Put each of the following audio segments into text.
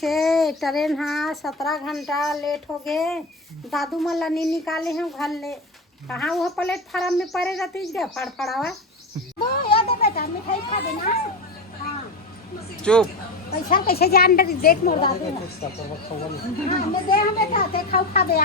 Train हाँ 17 घंटा late हो गए। दादू मल्ला नहीं निकाले हैं घर ले। कहाँ वो प्लेटफार्म में पड़े रहती है फड़फड़ावा। तो याद है बेटा मिठाई खा देना। हाँ चुप पैसा कैसे जान रही देख मोर दादू हाँ मैं दे हम बेटा ते खाओ खा दे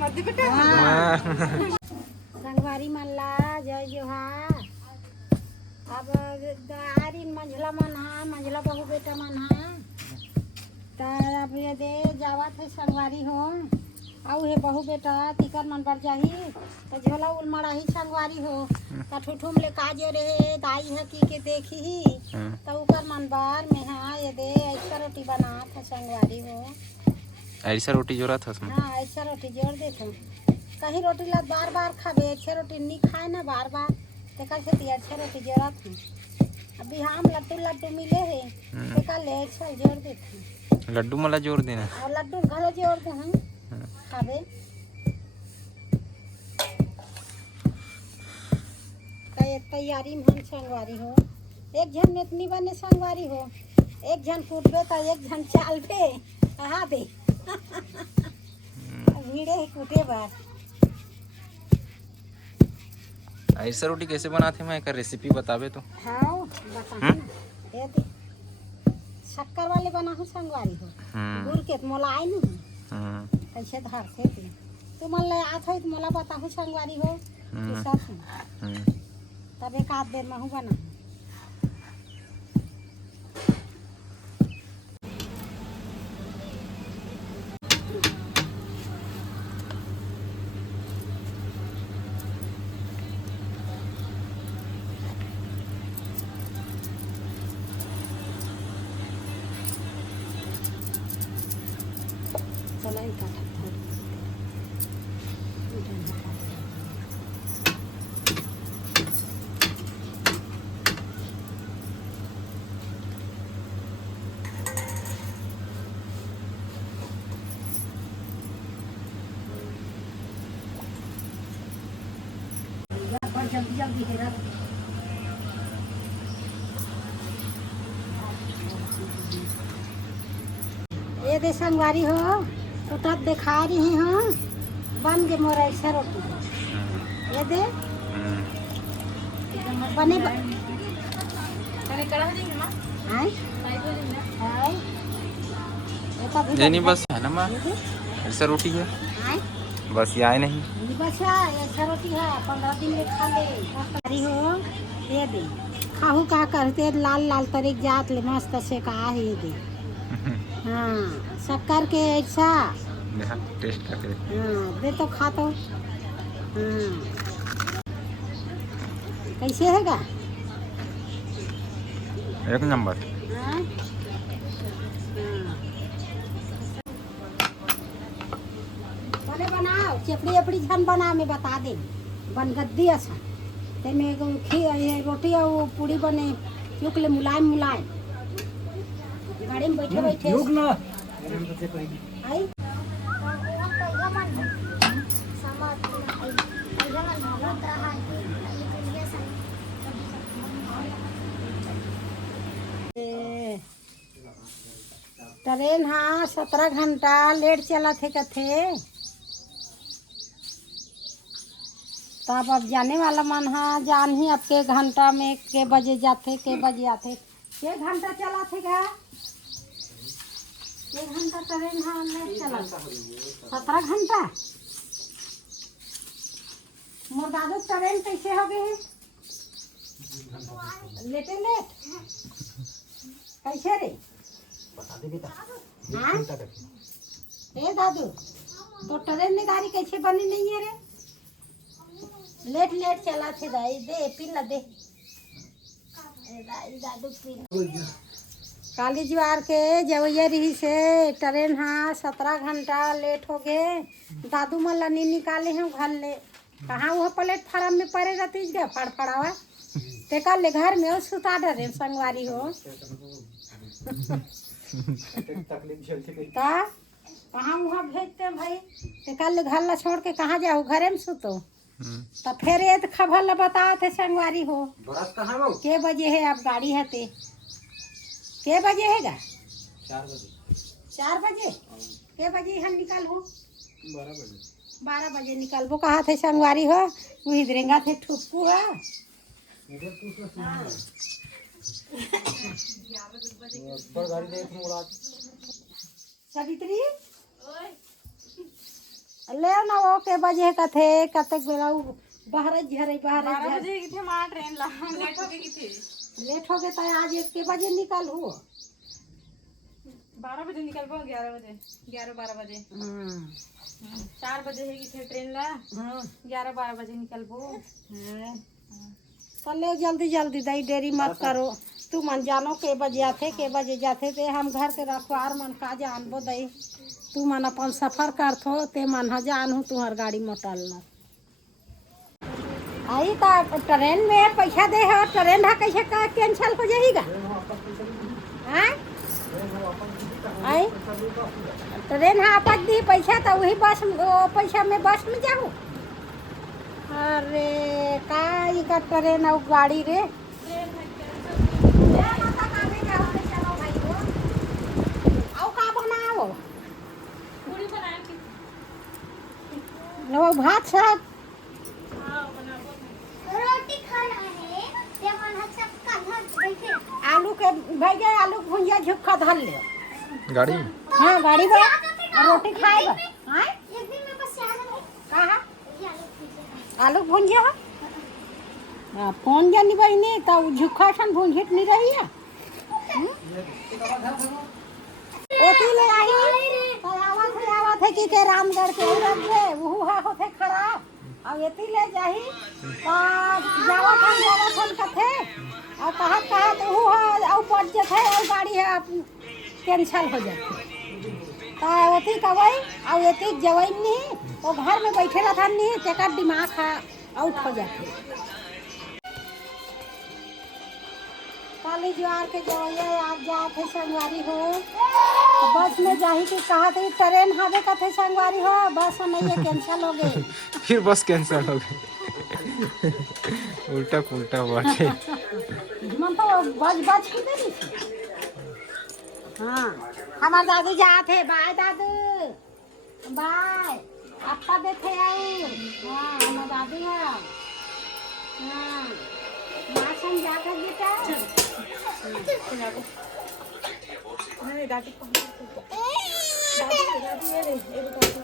मत बेटा हाँ संगवारी मल्ला जय जोहार। अब आरिन मंझला मन हा मंझला बहू बेटा मन हा अब ये दे जावत है संगवारी हो आउ हे बहू बेटा तिकर मन बर जाही तो झोला उल मड़ाही संगवारी हो तो ठुठुम ले काजे रहे दाई है की के देखी तो उकर मन बर में हाँ ये दे ऐसा रोटी बना था संगवारी हो। ऐसा रोटी जोरा था उसमें। हाँ ऐसा रोटी जोड़ दे तो कहीं रोटी ला बार बार खाबे अच्छा रोटी नहीं खाए ना बार बार तो कैसे दिया अच्छा रोटी जोड़ा था। अभी हम लड्डू लड्डू मिले है तो कल ले अच्छा जोड़ देते लड्डू मला जोर देना और लड्डू घरे जोड़ दे हम खाबे तैयारी में हम संगवारी हो। एक झन में इतनी बने संगवारी हो एक झन कूटबे तो एक झन चालबे हाँ दे भीड़े ही कूटे बार। ऐसा रोटी कैसे बनाते मैं एक रेसिपी बतावे तो। हाँ बता ना ये दे शक्कर वाले बना हूँ संगवारी हो गुड़ के मोला आए नहीं कैसे धरते थे तू मन ले आत हो तो मोला बता हूँ संगवारी हो तू सब तब एक आध देर में हूँ बना चला ही काटा जल्दी जल्दी हेरा ये दे संगवारी हो तो तब दिखा रही हाँ बन गए मोरा ऐसा रोटी ये दे बने नहीं बस है ना माँ ऐसा रोटी है बस ये आए नहीं बस ऐसा रोटी है 15 दिन में खा ले हो ये दे खाहू का करते लाल लाल तरीक जात ले मस्त से कहा है ये दे हाँ शक्कर के ऐसा टेस्ट करके हाँ दे तो खा तो हाँ कैसे हैगा एक नंबर। हाँ? बोले बनाओ चपड़ी अपड़ी झन बना में बता दे बन गद्दी ऐसा ते में रोटी और पूड़ी बने चुकले मुलायम मुलायम गाड़ी में बैठे बैठे आई ट्रेन हाँ 17 घंटा लेट चला थे कथे तब अब जाने वाला मन हाँ जान ही अब के घंटा में के बजे जाते के बजे आते के घंटा चला थे क्या एक घंटा ट्रेन हाँ लेट चला 17 घंटा मोर दादू ट्रेन कैसे हो गए लेटे लेट कैसे रे हाँ ए दादू तो ट्रेन में गाड़ी कैसे बनी नहीं है रे लेट लेट चला थे दाई दे पिला दे दादू पिला काली ज्वार के जवैया रही से ट्रेन हाँ 17 घंटा लेट हो गए दादू मल्ला नहीं निकाले हैं घर ले कहाँ वो प्लेटफार्म में पड़े रहती है फड़फड़ावा ते कल ले घर में सुता डरे संगवारी हो कहाँ वहाँ भेजते भाई ते कल घर ला छोड़ के कहाँ जाओ घरे में सुतो तो फिर ये तो खबर ला बताते संगवारी हो के बजे है अब गाड़ी है ते के बजे हैगा 4 बजे 4 बजे के बजे हम निकालबो? 12 बजे निकालबो। कहा थे संगवारी हो वो इधरेंगा थे ठुक्कू है सवित्री ले ना वो के बजे का थे कतक बेला बाहर झरे बाहर 12 बजे की थे मां ट्रेन ला लेट हो गई की थी। लेट हो गए तो आज 1 के बजे निकल हो 12 बजे निकल पाओ 11 बजे 11-12 बजे 4 बजे है की थे ट्रेन ला 11-12 बजे निकल पो चले जल्दी जल्दी दई देरी मत करो। तू मन जानो के बजे आथे के बजे जाथे ते हम घर के रखवार मन का जानबो दई। तू मन अपन सफर करथो ते मन ह जानहु तुहर गाड़ी मोटलना आई ता ट्रेन में पैसा दे हो ट्रेन हा कैसे का कैंसिल हो जाएगा हैं आई ट्रेन हा आपक दी पैसा तो वही बस पैसा में बस में जाऊँ। अरे का ई का ट्रेन और गाड़ी रे लो भात साग रोटी खाना है ते मन सब का बैठे आलू के भैया आलू भुंजिया झुक्का धर ले गाड़ी हाँ गाड़ी में रोटी खाएगा हाँ एक दिन में बस याद कहा है आलू भुंजिया हाँ फोन जानी बहनी तो झुक्का सन भुंजित नहीं रही है ओती ले आई तो आवत है कि के रामगढ़ के रख दे वो हा होथे खराब अब एती ले जाही तो जावत कथे और कहत वो हा और बढ़ जथे और गाड़ी है कैंसिल हो जाती तो ओती कवई और एती जवई नहीं तो घर में बैठे रहता नहीं तेकर दिमाग आउट हो जाते काली ज्वार के जवैया आप जाते संगवारी हो बस में जाही कि कहा थे ट्रेन हावे का थे संगवारी हो बस नहीं कैंसिल हो गई फिर बस कैंसिल हो गई उल्टा पुल्टा हुआ थे मन तो बच की देनी हाँ हमार दादू जाते बाय दादू बाय आपका देखे आई हाँ हमार दादू है हाँ मासन जाकर बेटा नहीं दादी को दादी ये रे ये दादी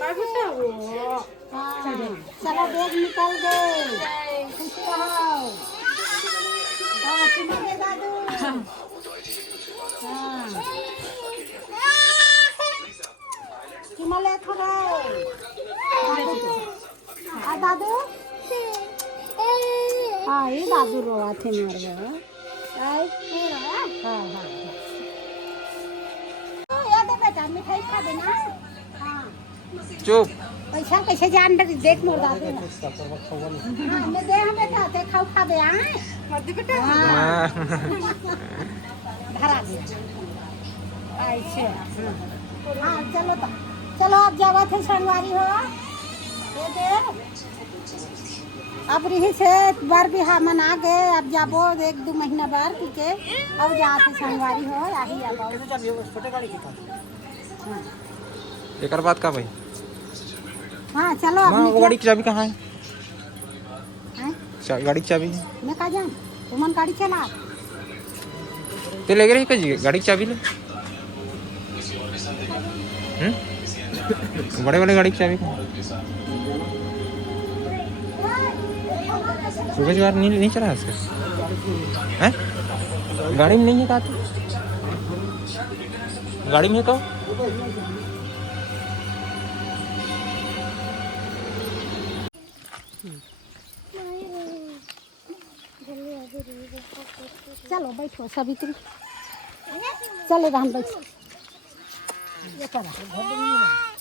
का गुस्सा हो चलो बैग निकल गए खुश रहो हाँ तुम्हारे दादू हाँ किमले थोड़ा दादू हाँ ये दादू रोआ थे मरवा हाँ हाँ याद है बेटा मिठाई खा देना हाँ चुप पैसा कैसे जान देख मोर दादू हाँ मैं दे हमें था ते खाओ खा दे मर्दी बेटा हाँ धरा दे ऐसे हाँ चलो तो चलो आप जावा थे संगवारी हो ये दे अब रही से बार भी हाँ मना गए अब जाबो 1-2 महीना बार पीके अब जाते संगवारी हो यही हाँ एक बात का भाई हाँ चलो माँ अब वो गाड़ी की चाबी कहाँ है हैं? गाड़ी की चाबी मैं कहा जान तुमन गाड़ी चला ते ले गए कजी गाड़ी की चाबी ले बड़े वाले गाड़ी की चाबी कहाँ सुबह बार नहीं चला इसका हैं गाड़ी में नहीं है कहा गाड़ी में है तो चलो बैठो सवित्री चले हम बैठ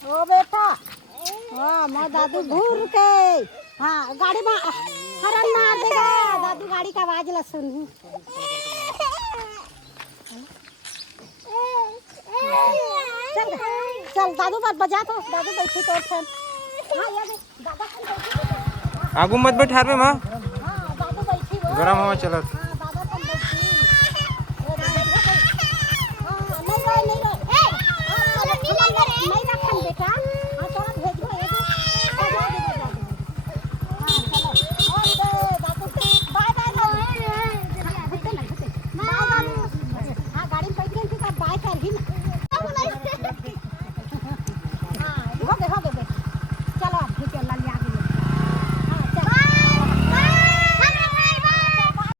ओ बेटा हाँ मैं दादू घूर के हाँ गाड़ी में हरन मार देगा दादू गाड़ी का आवाज ला सुन चल चल दादू बात बजा तो दादू बैठी तो हाँ याद दादा आगू मत बैठ हार में माँ हाँ दादू बैठी वो गरम हवा चलत हाँ दादा तुम बैठी ले